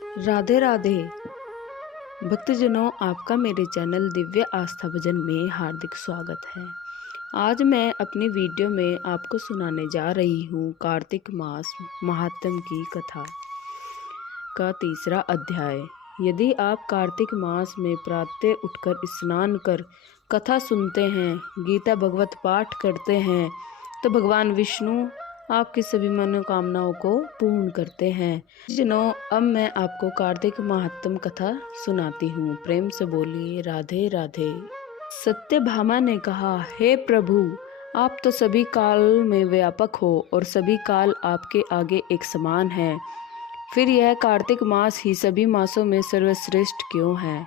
राधे राधे भक्तजनों, आपका मेरे चैनल दिव्य आस्था भजन में हार्दिक स्वागत है। आज मैं अपनी वीडियो में आपको सुनाने जा रही हूँ कार्तिक मास महात्म्य की कथा का तीसरा अध्याय। यदि आप कार्तिक मास में प्रातः उठकर स्नान कर कथा सुनते हैं, गीता भगवत पाठ करते हैं, तो भगवान विष्णु आपकी सभी मनोकामनाओं को पूर्ण करते हैं। जनों, अब मैं आपको कार्तिक महात्म्य कथा सुनाती हूँ। प्रेम से बोलिए राधे राधे। सत्यभामा ने कहा, हे प्रभु, आप तो सभी काल में व्यापक हो और सभी काल आपके आगे एक समान है। फिर यह कार्तिक मास ही सभी मासों में सर्वश्रेष्ठ क्यों है?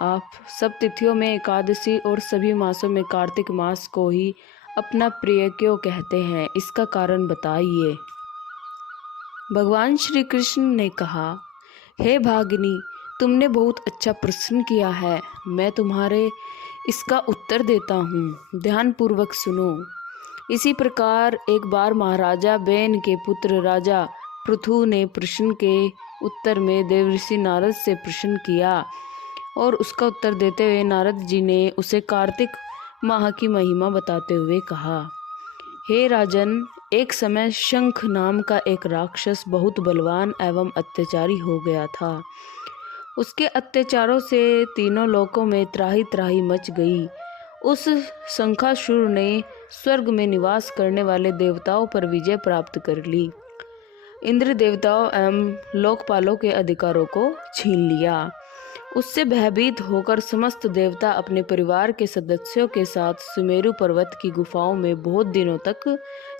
आप सब तिथियों में एकादशी और सभी मासों में कार्तिक मास को ही अपना प्रिय क्यों कहते हैं? इसका कारण बताइए। भगवान श्री कृष्ण ने कहा, हे भागिनी, तुमने बहुत अच्छा प्रश्न किया है। मैं तुम्हारे इसका उत्तर देता हूँ, ध्यान पूर्वक सुनो। इसी प्रकार एक बार महाराजा बेन के पुत्र राजा पृथु ने प्रश्न के उत्तर में देवर्षि नारद से प्रश्न किया और उसका उत्तर देते हुए नारद जी ने उसे कार्तिक माह की महिमा बताते हुए कहा, हे राजन, एक समय शंख नाम का एक राक्षस बहुत बलवान एवं अत्याचारी हो गया था। उसके अत्याचारों से तीनों लोकों में त्राही त्राही मच गई। उस शंखासुर ने स्वर्ग में निवास करने वाले देवताओं पर विजय प्राप्त कर ली। इंद्र देवताओं एवं लोकपालों के अधिकारों को छीन लिया। उससे भयभीत होकर समस्त देवता अपने परिवार के सदस्यों के साथ सुमेरु पर्वत की गुफाओं में बहुत दिनों तक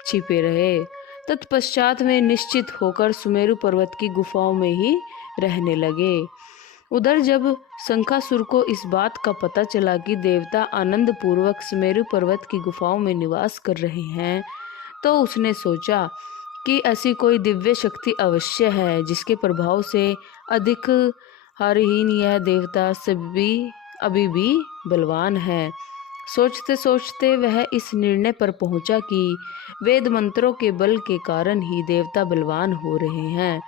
छिपे रहे। तत्पश्चात में निश्चित होकर सुमेरु पर्वत की गुफाओं में ही रहने लगे। उधर जब शंखासुर को इस बात का पता चला कि देवता आनंद पूर्वक सुमेरु पर्वत की गुफाओं में निवास कर रहे हैं, तो उसने सोचा कि ऐसी कोई दिव्य शक्ति अवश्य है जिसके प्रभाव से अधिक हारहीन यह देवता अभी भी बलवान है। सोचते सोचते वह इस निर्णय पर पहुंचा कि वेद मंत्रों के बल के कारण ही देवता बलवान हो रहे हैं।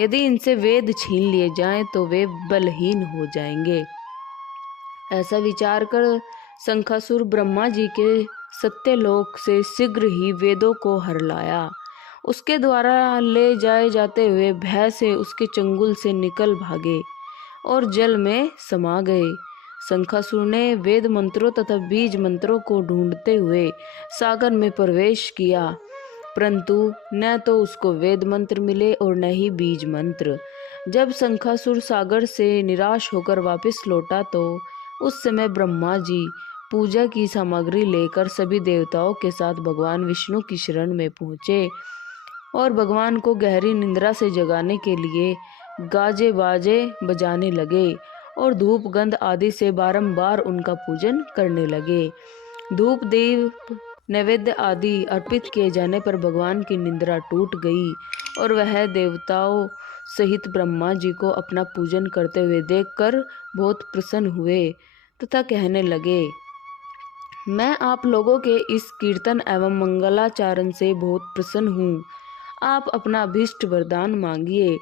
यदि इनसे वेद छीन लिए जाएं तो वे बलहीन हो जाएंगे। ऐसा विचार कर शंखासुर ब्रह्मा जी के सत्यलोक से शीघ्र ही वेदों को हर लाया। उसके द्वारा ले जाए जाते हुए भय से उसके चंगुल से निकल भागे और जल में समा गए। शंखासुर ने वेद मंत्रों तथा बीज मंत्रों को ढूंढते हुए सागर में प्रवेश किया, परंतु न तो उसको वेद मंत्र मिले और न ही बीज मंत्र। जब शंखासुर सागर से निराश होकर वापस लौटा तो उस समय ब्रह्मा जी पूजा की सामग्री लेकर सभी देवताओं के साथ भगवान विष्णु की शरण में पहुँचे और भगवान को गहरी निद्रा से जगाने के लिए गाजे बाजे बजाने लगे और धूप गंध आदि से बारंबार उनका पूजन करने लगे। धूप दीप नैवेद्य आदि अर्पित किए जाने पर भगवान की निद्रा टूट गई और वह देवताओं सहित ब्रह्मा जी को अपना पूजन करते हुए देखकर बहुत प्रसन्न हुए तथा कहने लगे, मैं आप लोगों के इस कीर्तन एवं मंगलाचरण से बहुत प्रसन्न हूँ। आप अपना अभीष्ट वरदान मांगिए,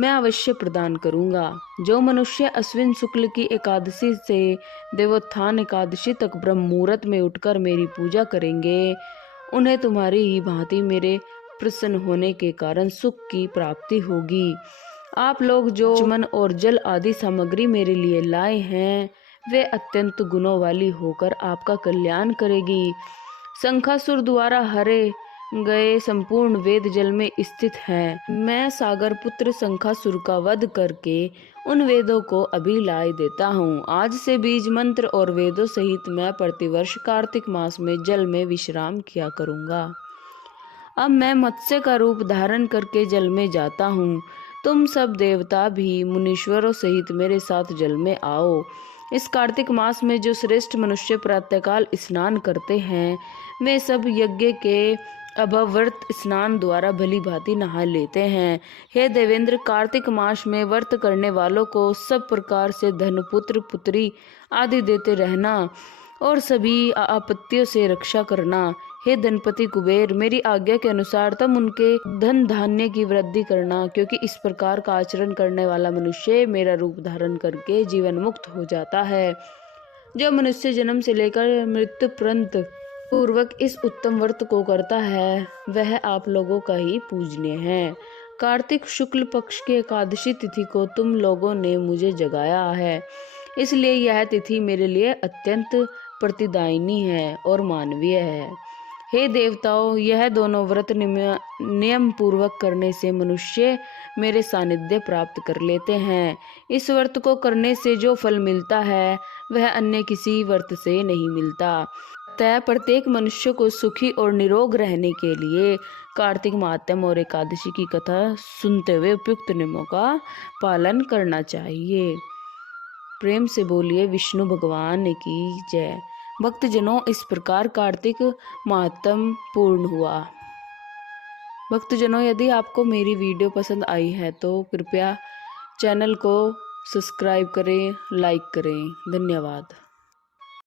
मैं अवश्य प्रदान करूंगा। जो मनुष्य अश्विन शुक्ल की एकादशी से देवोत्थान एकादशी तक ब्रह्म मुहूर्त में उठकर मेरी पूजा करेंगे, उन्हें तुम्हारी ही भांति मेरे प्रसन्न होने के कारण सुख की प्राप्ति होगी। आप लोग जो चमन और जल आदि सामग्री मेरे लिए लाए हैं, वे अत्यंत गुणों वाली होकर आपका कल्याण करेगी। शंखासुर द्वारा हरे गए संपूर्ण वेद जल में स्थित हैं। मैं सागर पुत्र शंखासुर का वध करके उन वेदों को अभी लाए देता हूँ। आज से बीज मंत्र और वेदों सहित मैं प्रतिवर्ष कार्तिक मास में जल में विश्राम किया करूँगा। अब मैं मत्स्य का रूप धारण करके जल में जाता हूँ। तुम सब देवता भी मुनीश्वरों सहित मेरे साथ जल में आओ। इस कार्तिक मास में जो श्रेष्ठ मनुष्य प्रातःकाल स्नान करते हैं, वे सब यज्ञ के अभव्रत स्नान द्वारा भली भांति नहा लेते हैं। हे देवेंद्र, कार्तिक मास में व्रत करने वालों को सब प्रकार से धन पुत्र पुत्री आदि देते रहना और सभी आपत्तियों से रक्षा करना। हे धनपति कुबेर, मेरी आज्ञा के अनुसार तुम उनके धन धान्य की वृद्धि करना, क्योंकि इस प्रकार का आचरण करने वाला मनुष्य मेरा रूप धारण करके जीवन मुक्त हो जाता है। जो मनुष्य जन्म से लेकर मृत्यु पर्यंत पूर्वक इस उत्तम व्रत को करता है, वह आप लोगों का ही पूजनीय है। कार्तिक शुक्ल पक्ष की एकादशी तिथि को तुम लोगों ने मुझे जगाया है, इसलिए यह तिथि मेरे लिए अत्यंत प्रतिदायिनी है और मानवीय है। हे देवताओं, यह दोनों व्रत नियम पूर्वक करने से मनुष्य मेरे सानिध्य प्राप्त कर लेते हैं। इस व्रत को करने से जो फल मिलता है वह अन्य किसी व्रत से नहीं मिलता। अतः प्रत्येक मनुष्य को सुखी और निरोग रहने के लिए कार्तिक माहात्म्य और एकादशी की कथा सुनते हुए उपयुक्त नियमों का पालन करना चाहिए। प्रेम से बोलिए विष्णु भगवान की जय। भक्तजनों, इस प्रकार कार्तिक माहात्म्य पूर्ण हुआ। भक्तजनों, यदि आपको मेरी वीडियो पसंद आई है तो कृपया चैनल को सब्सक्राइब करें, लाइक करें। धन्यवाद।